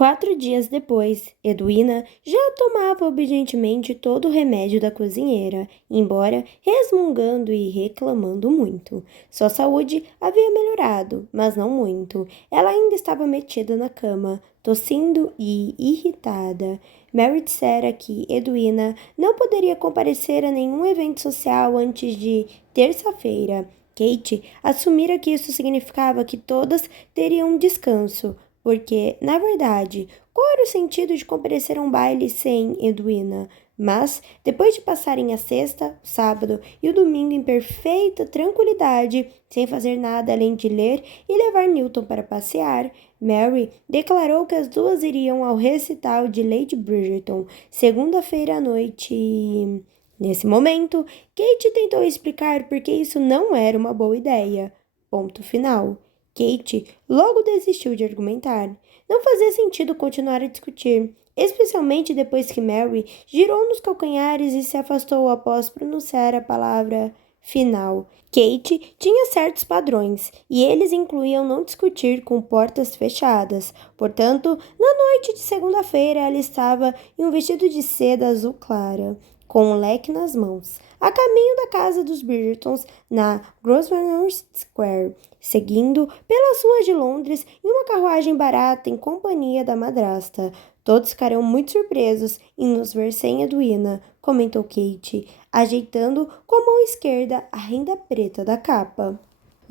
4 dias depois, Edwina já tomava obedientemente todo o remédio da cozinheira, embora resmungando e reclamando muito. Sua saúde havia melhorado, mas não muito. Ela ainda estava metida na cama, tossindo e irritada. Mary dissera que Edwina não poderia comparecer a nenhum evento social antes de terça-feira. Kate assumira que isso significava que todas teriam um descanso, porque, na verdade, qual era o sentido de comparecer a um baile sem Edwina? Mas, depois de passarem a sexta, o sábado e o domingo em perfeita tranquilidade, sem fazer nada além de ler e levar Newton para passear, Mary declarou que as duas iriam ao recital de Lady Bridgerton, segunda-feira à noite. Nesse momento, Kate tentou explicar por que isso não era uma boa ideia. Ponto final. Kate logo desistiu de argumentar. Não fazia sentido continuar a discutir, especialmente depois que Mary girou nos calcanhares e se afastou após pronunciar a palavra final. Kate tinha certos padrões, e eles incluíam não discutir com portas fechadas. Portanto, na noite de segunda-feira, ela estava em um vestido de seda azul clara, com um leque nas mãos, a caminho da casa dos Bridgertons na Grosvenor Square, seguindo pelas ruas de Londres em uma carruagem barata em companhia da madrasta. Todos ficarão muito surpresos em nos ver sem Edwina, comentou Kate, ajeitando com a mão esquerda a renda preta da capa.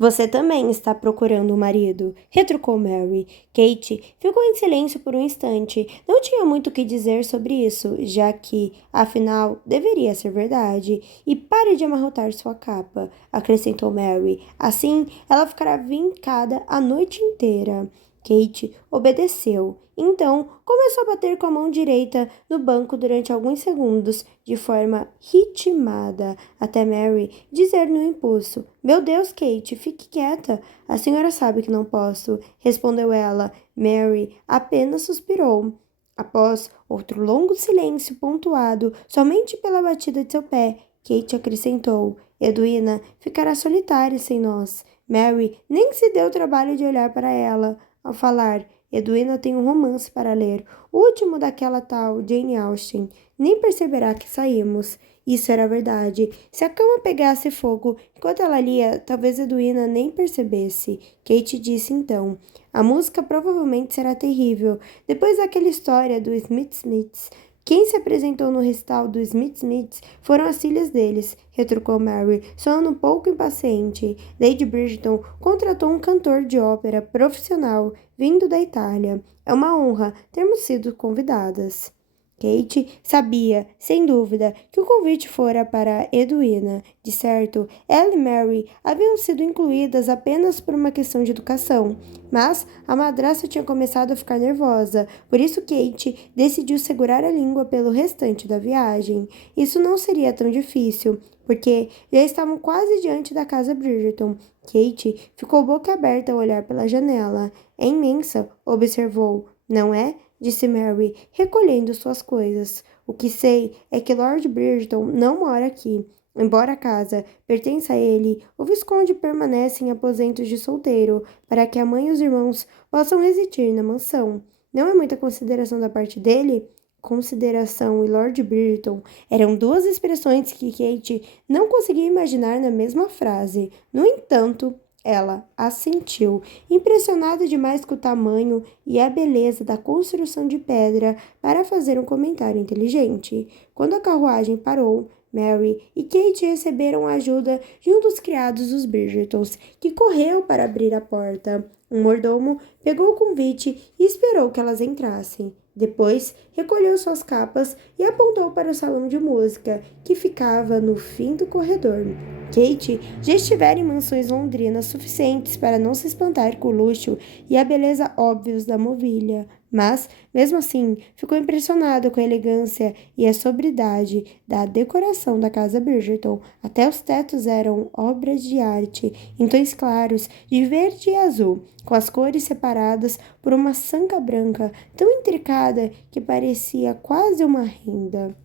Você também está procurando um marido, retrucou Mary. Kate ficou em silêncio por um instante. Não tinha muito o que dizer sobre isso, já que, afinal, deveria ser verdade. E pare de amarrotar sua capa, acrescentou Mary. Assim, ela ficará vincada a noite inteira. Kate obedeceu. Então, começou a bater com a mão direita no banco durante alguns segundos, de forma ritmada, até Mary dizer no impulso: Meu Deus, Kate, fique quieta. A senhora sabe que não posso, respondeu ela. Mary apenas suspirou. Após outro longo silêncio pontuado somente pela batida de seu pé, Kate acrescentou: Edwina ficará solitária sem nós. Mary nem se deu o trabalho de olhar para ela. Ao falar, Edwina tem um romance para ler, o último daquela tal Jane Austen. Nem perceberá que saímos. Isso era verdade. Se a cama pegasse fogo enquanto ela lia, talvez Edwina nem percebesse. Kate disse então: A música provavelmente será terrível. Depois daquela história do Smiths, quem se apresentou no recital do Smiths foram as filhas deles, retrucou Mary, soando um pouco impaciente. Lady Bridgerton contratou um cantor de ópera profissional vindo da Itália. É uma honra termos sido convidadas. Kate sabia, sem dúvida, que o convite fora para Edwina. De certo, ela e Mary haviam sido incluídas apenas por uma questão de educação, mas a madrasta tinha começado a ficar nervosa, por isso Kate decidiu segurar a língua pelo restante da viagem. Isso não seria tão difícil, porque já estavam quase diante da casa Bridgerton. Kate ficou boca aberta ao olhar pela janela. É imensa, observou, não é? Disse Mary, recolhendo suas coisas. O que sei é que Lord Bridgerton não mora aqui. Embora a casa pertença a ele, o Visconde permanece em aposentos de solteiro, para que a mãe e os irmãos possam residir na mansão. Não é muita consideração da parte dele? Consideração e Lord Bridgerton eram duas expressões que Kate não conseguia imaginar na mesma frase. No entanto, ela assentiu, impressionada demais com o tamanho e a beleza da construção de pedra para fazer um comentário inteligente. Quando a carruagem parou, Mary e Kate receberam a ajuda de um dos criados dos Bridgertons, que correu para abrir a porta. Um mordomo pegou o convite e esperou que elas entrassem. Depois, recolheu suas capas e apontou para o salão de música, que ficava no fim do corredor. Kate já estivera em mansões londrinas suficientes para não se espantar com o luxo e a beleza óbvios da mobília, mas, mesmo assim, ficou impressionada com a elegância e a sobriedade da decoração da casa Bridgerton. Até os tetos eram obras de arte, em tons claros, de verde e azul, com as cores separadas por uma sanca branca tão intricada que parecia quase uma renda.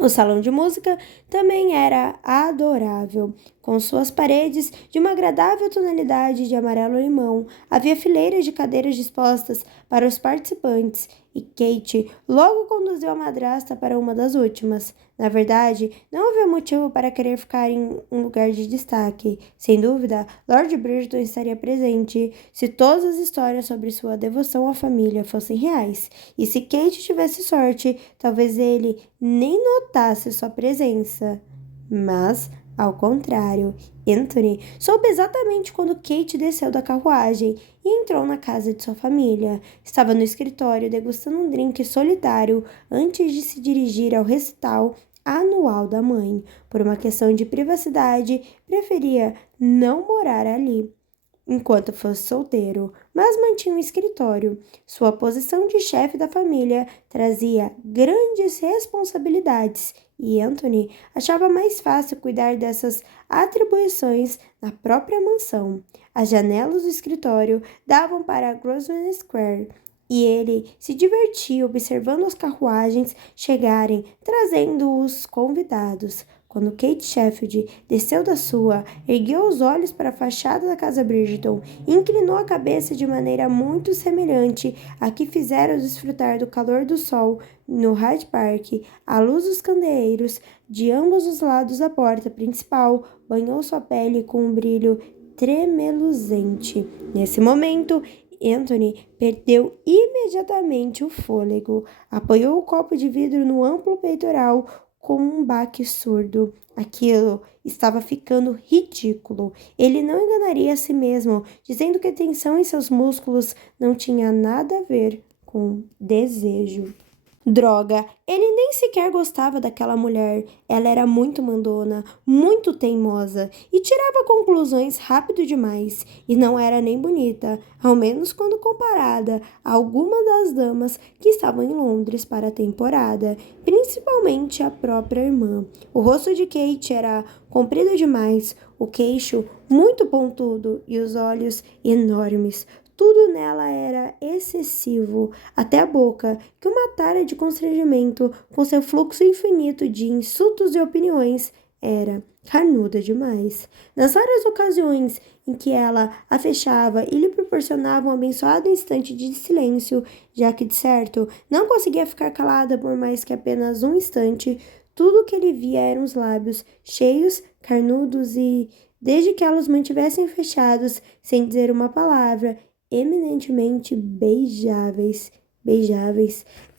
O salão de música também era adorável, com suas paredes de uma agradável tonalidade de amarelo-limão. Havia fileiras de cadeiras dispostas para os participantes, e Kate logo conduziu a madrasta para uma das últimas. Na verdade, não havia motivo para querer ficar em um lugar de destaque. Sem dúvida, Lord Bridgeton estaria presente se todas as histórias sobre sua devoção à família fossem reais. E se Kate tivesse sorte, talvez ele nem notasse sua presença. Mas, ao contrário, Anthony soube exatamente quando Kate desceu da carruagem e entrou na casa de sua família. Estava no escritório degustando um drink solitário antes de se dirigir ao recital anual da mãe. Por uma questão de privacidade, preferia não morar ali enquanto fosse solteiro, mas mantinha um escritório. Sua posição de chefe da família trazia grandes responsabilidades e Anthony achava mais fácil cuidar dessas atribuições na própria mansão. As janelas do escritório davam para Grosvenor Square e ele se divertia observando as carruagens chegarem, trazendo os convidados. Quando Kate Sheffield desceu da sua, ergueu os olhos para a fachada da casa Bridgeton e inclinou a cabeça de maneira muito semelhante à que fizera desfrutar do calor do sol no Hyde Park. A luz dos candeeiros de ambos os lados da porta principal banhou sua pele com um brilho tremeluzente. Nesse momento, Anthony perdeu imediatamente o fôlego. Apoiou o copo de vidro no amplo peitoral com um baque surdo. Aquilo estava ficando ridículo. Ele não enganaria a si mesmo, dizendo que a tensão em seus músculos não tinha nada a ver com desejo. Droga, ele nem sequer gostava daquela mulher. Ela era muito mandona, muito teimosa e tirava conclusões rápido demais. E não era nem bonita, ao menos quando comparada a alguma das damas que estavam em Londres para a temporada, principalmente a própria irmã. O rosto de Kate era comprido demais, o queixo muito pontudo e os olhos enormes. Tudo nela era excessivo, até a boca, que o matara de constrangimento com seu fluxo infinito de insultos e opiniões, era carnuda demais. Nas raras ocasiões em que ela a fechava e lhe proporcionava um abençoado instante de silêncio, já que, de certo, não conseguia ficar calada por mais que apenas um instante, tudo o que ele via eram os lábios cheios, carnudos e, desde que ela os mantivessem fechados, sem dizer uma palavra, eminentemente beijáveis.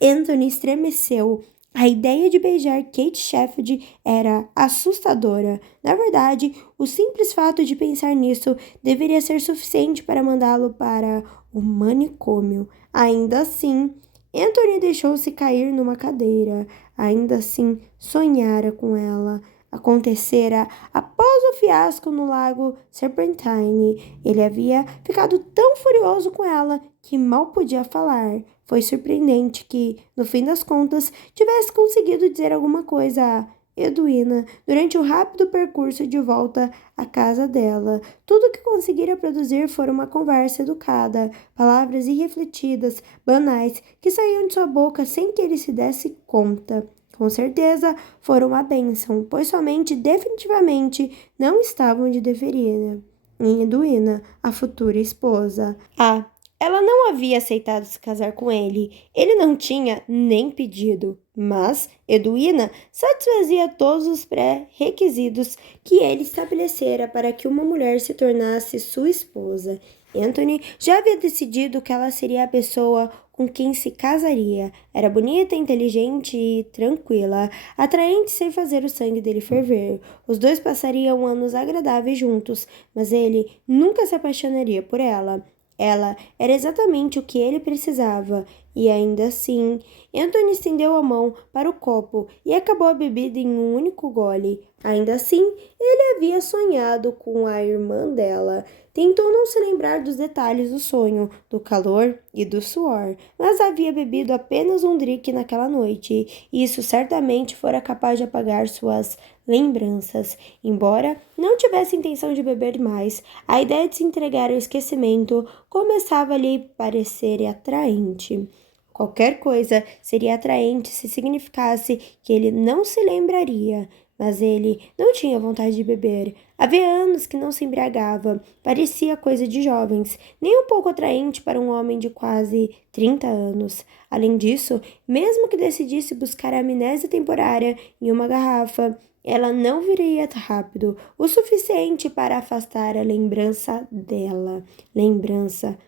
Anthony estremeceu. A ideia de beijar Kate Sheffield era assustadora. Na verdade, o simples fato de pensar nisso deveria ser suficiente para mandá-lo para o manicômio. Ainda assim, Anthony deixou-se cair numa cadeira. Ainda assim, sonhara com ela. Acontecera após o fiasco no lago Serpentine. Ele havia ficado tão furioso com ela que mal podia falar. Foi surpreendente que, no fim das contas, tivesse conseguido dizer alguma coisa a Edwina durante o rápido percurso de volta à casa dela. Tudo que conseguira produzir fora uma conversa educada, palavras irrefletidas, banais, que saíam de sua boca sem que ele se desse conta. Com certeza foram uma bênção, pois somente definitivamente não estavam de deveria em Edwina, a futura esposa. Ela não havia aceitado se casar com ele. Ele não tinha nem pedido. Mas Edwina satisfazia todos os pré-requisitos que ele estabelecera para que uma mulher se tornasse sua esposa. Anthony já havia decidido que ela seria a pessoa com quem se casaria. Era bonita, inteligente e tranquila, atraente sem fazer o sangue dele ferver. Os dois passariam anos agradáveis juntos, mas ele nunca se apaixonaria por ela. Ela era exatamente o que ele precisava, e ainda assim, Anthony estendeu a mão para o copo e acabou a bebida em um único gole. Ainda assim, ele havia sonhado com a irmã dela. Tentou não se lembrar dos detalhes do sonho, do calor e do suor, mas havia bebido apenas um drink naquela noite, e isso certamente fora capaz de apagar suas lembranças. Embora não tivesse intenção de beber mais, a ideia de se entregar ao esquecimento começava a lhe parecer atraente. Qualquer coisa seria atraente se significasse que ele não se lembraria, mas ele não tinha vontade de beber. Havia anos que não se embriagava, parecia coisa de jovens, nem um pouco atraente para um homem de quase 30 anos. Além disso, mesmo que decidisse buscar a amnésia temporária em uma garrafa, ela não viria rápido o suficiente para afastar a lembrança dela. Lembrança.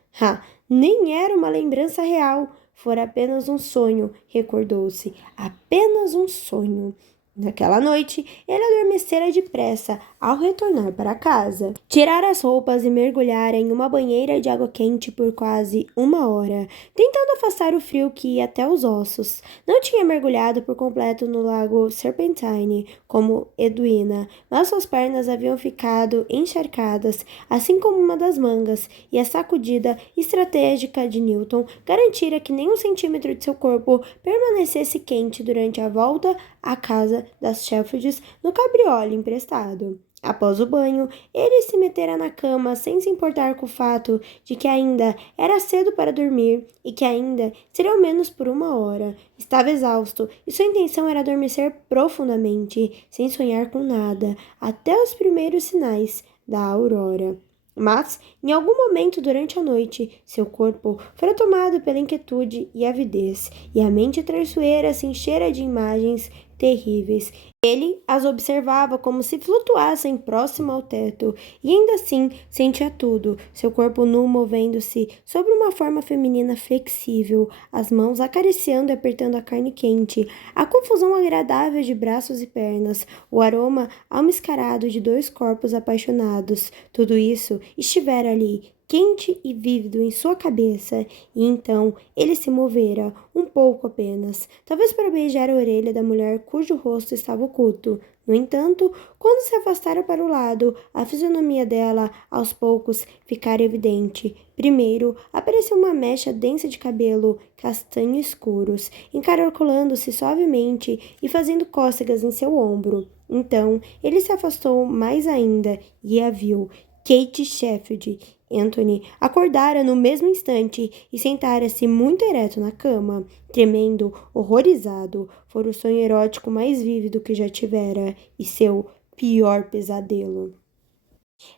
Nem era uma lembrança real. Fora apenas um sonho, recordou-se. Apenas um sonho. Naquela noite, ele adormecera depressa ao retornar para casa. Tirar as roupas e mergulhar em uma banheira de água quente por quase 1 hora, tentando afastar o frio que ia até os ossos. Não tinha mergulhado por completo no lago Serpentine, como Edwina, mas suas pernas haviam ficado encharcadas, assim como uma das mangas, e a sacudida estratégica de Newton garantira que nem um centímetro de seu corpo permanecesse quente durante a volta à casa das Sheffields no cabriole emprestado. Após o banho, ele se metera na cama sem se importar com o fato de que ainda era cedo para dormir e que ainda seria ao menos por 1 hora. Estava exausto e sua intenção era adormecer profundamente, sem sonhar com nada, até os primeiros sinais da aurora. Mas, em algum momento durante a noite, seu corpo fora tomado pela inquietude e avidez, e a mente traiçoeira se enchera de imagens terríveis. Ele as observava como se flutuassem próximo ao teto, e ainda assim sentia tudo, seu corpo nu movendo-se sobre uma forma feminina flexível, as mãos acariciando e apertando a carne quente, a confusão agradável de braços e pernas, o aroma almiscarado de 2 corpos apaixonados. Tudo isso estivera ali, quente e vívido em sua cabeça, e então ele se movera, um pouco apenas, talvez para beijar a orelha da mulher cujo rosto estava oculto. No entanto, quando se afastara para o lado, a fisionomia dela, aos poucos, ficara evidente. Primeiro, apareceu uma mecha densa de cabelo, castanho escuros, encaracolando-se suavemente e fazendo cócegas em seu ombro. Então, ele se afastou mais ainda e a viu. Kate Sheffield. Anthony acordara no mesmo instante e sentara-se muito ereto na cama, tremendo, horrorizado. Fora o sonho erótico mais vívido que já tivera e seu pior pesadelo.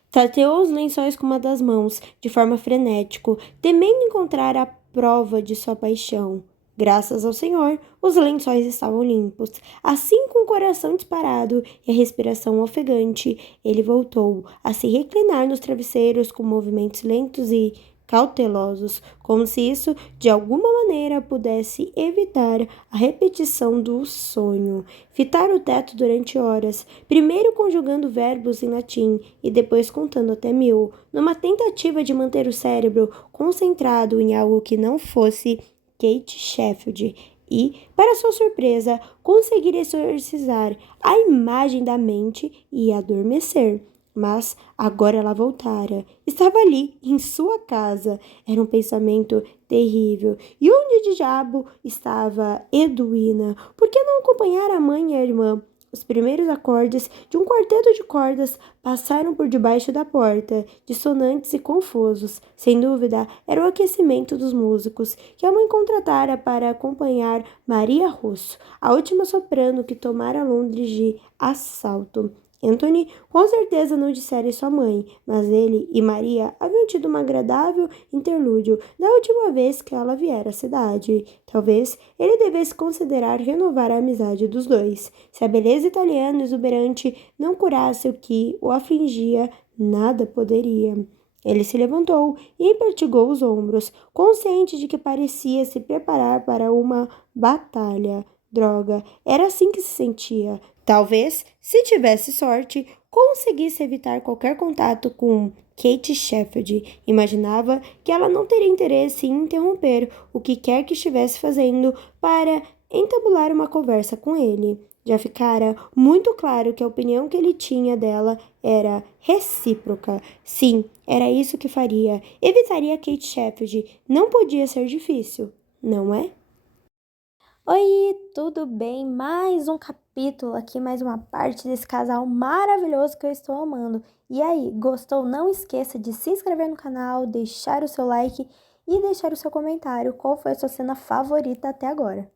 Tateou os lençóis com uma das mãos, de forma frenética, temendo encontrar a prova de sua paixão. Graças ao Senhor, os lençóis estavam limpos. Assim, com o coração disparado e a respiração ofegante, ele voltou a se reclinar nos travesseiros com movimentos lentos e cautelosos, como se isso, de alguma maneira, pudesse evitar a repetição do sonho. Fitar o teto durante horas, primeiro conjugando verbos em latim e depois contando até 1000, numa tentativa de manter o cérebro concentrado em algo que não fosse Kate Sheffield e, para sua surpresa, conseguir exorcizar a imagem da mente e adormecer. Mas agora ela voltara. Estava ali, em sua casa. Era um pensamento terrível. E onde de diabo estava Edwina? Por que não acompanhar a mãe e a irmã? Os primeiros acordes de um quarteto de cordas passaram por debaixo da porta, dissonantes e confusos. Sem dúvida, era o aquecimento dos músicos que a mãe contratara para acompanhar Maria Russo, a última soprano que tomara Londres de assalto. Anthony com certeza não dissera isso à mãe, mas ele e Maria haviam tido um agradável interlúdio da última vez que ela viera à cidade. Talvez ele devesse considerar renovar a amizade dos dois. Se a beleza italiana exuberante não curasse o que o afligia, nada poderia. Ele se levantou e empertigou os ombros, consciente de que parecia se preparar para uma batalha. Droga, era assim que se sentia. Talvez, se tivesse sorte, conseguisse evitar qualquer contato com Kate Sheffield. Imaginava que ela não teria interesse em interromper o que quer que estivesse fazendo para entabular uma conversa com ele. Já ficara muito claro que a opinião que ele tinha dela era recíproca. Sim, era isso que faria. Evitaria Kate Sheffield. Não podia ser difícil, não é? Oi, tudo bem? Mais um capítulo aqui, mais uma parte desse casal maravilhoso que eu estou amando. E aí, gostou? Não esqueça de se inscrever no canal, deixar o seu like e deixar o seu comentário. Qual foi a sua cena favorita até agora?